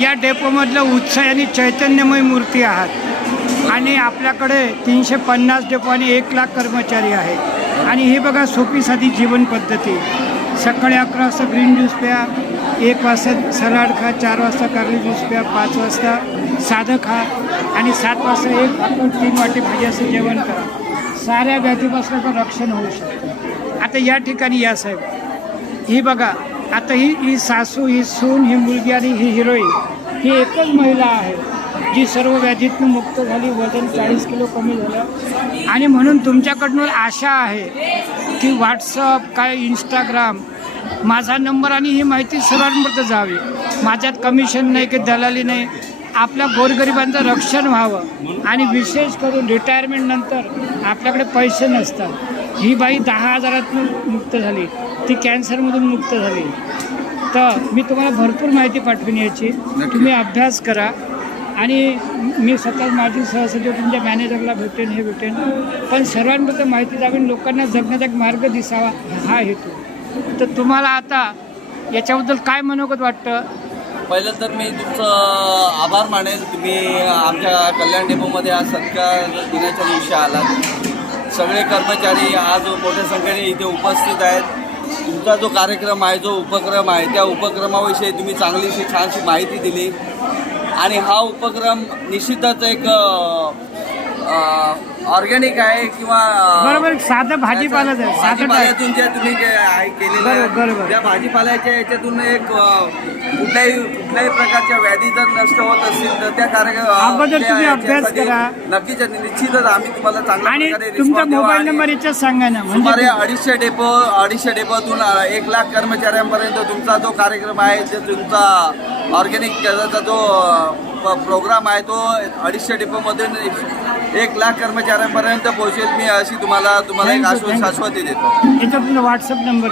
या डेपोमधलं उत्साह आणि चैतन्यमय मूर्ती आहात. आणि आपल्याकडे तीनशे पन्नास डेपो आणि एक लाख कर्मचारी आहेत. आणि हे बघा सोपी साधी जीवनपद्धती सकाळी अकरा वाजता ग्रीन ज्यूस प्या एक वाजता सलाड खा चार वाजता कारली ज्यूस प्या पाच वाजता साधं खा आणि सात वाजता एक आपण तीन वाटी भाजी असं जेवण करा. साऱ्या व्याधीपासून पण रक्षण होऊ शकतं. आता या ठिकाणी या साहेब. ही बघा आता ही ही सासू ही सून ही मुलगी आणि ही हिरोईन ही एकच महिला आहे जी सर्व व्याधीतून मुक्त झाली वजन चाळीस किलो कमी झालं. आणि म्हणून तुमच्याकडून आशा आहे की व्हॉट्सअप काय इंस्टाग्राम माझा नंबर आणि ही माहिती सर्वांपर्यंत जावी. माझ्यात कमिशन नाही की दलाली नाही. आपल्या गोरगरिबांचं रक्षण व्हावं आणि विशेष करून रिटायरमेंटनंतर आपल्याकडे पैसे नसतात. ही बाई दहा हजारातून मुक्त झाली. ती कॅन्सरमधून मुक्त झाली. तर मी तुम्हाला भरपूर माहिती पाठवून याची. तुम्ही अभ्यास करा. आणि मी स्वतः माझी सहसचिव तुमच्या मॅनेजरला भेटेन हे भेटेन. पण सर्वांबद्दल माहिती द्यावी लोकांना जगण्याचा एक मार्ग दिसावा हा हेतू. तर तुम्हाला आता याच्याबद्दल काय मनोगत वाटतं? पहिलं तर मी तुमचं आभार मानेल तुम्ही आमच्या कल्याण डेपोमध्ये आज सत्कार दिनाच्या दिवशी आलात. सगळे कर्मचारी आज मोठ्या संख्येने इथे उपस्थित आहेत. तुमचा जो कार्यक्रम आहे जो उपक्रम आहे त्या उपक्रमाविषयी तुम्ही चांगलीशी छानशी माहिती दिली. आणि हा उपक्रम निश्चितच एक ऑर्गॅनिक आहे किंवा बरोबर साधं भाजीपालाच आहे साधं भाजीपाल्यातून जे तुम्ही जे आहे केलेलं बरोबर, बरोबर. आहे त्या भाजीपाल्याच्या याच्यातून एक अ, कुठल्याही कुठल्याही प्रकारच्या व्याधी जर नष्ट होत असतील तर त्या अगोदर तुम्ही अभ्यास याच्यासाठी करा. नक्कीच निश्चितच आम्ही तुम्हाला चांगल्या आणि प्रकारे तुमचा response देऊ मोबाईल आणि नंबर याच्यात सांगा ना सुमारे म्हणजे अडीचशे डेपो अडीचशे डेपोतून एक लाख कर्मचाऱ्यांपर्यंत तुमचा जो कार्यक्रम आहे जो तुमचा ऑर्गॅनिक त्याचा जो प्रोग्राम आहे तो अडीचशे डेपोमधून एक- एक लाख कर्मचाऱ्यांपर्यंत पोहोचेल मी अशी तुम्हाला तुम्हाला एक आश्वास. शाश्वती देतो याच्यात व्हॉट्सअप नंबर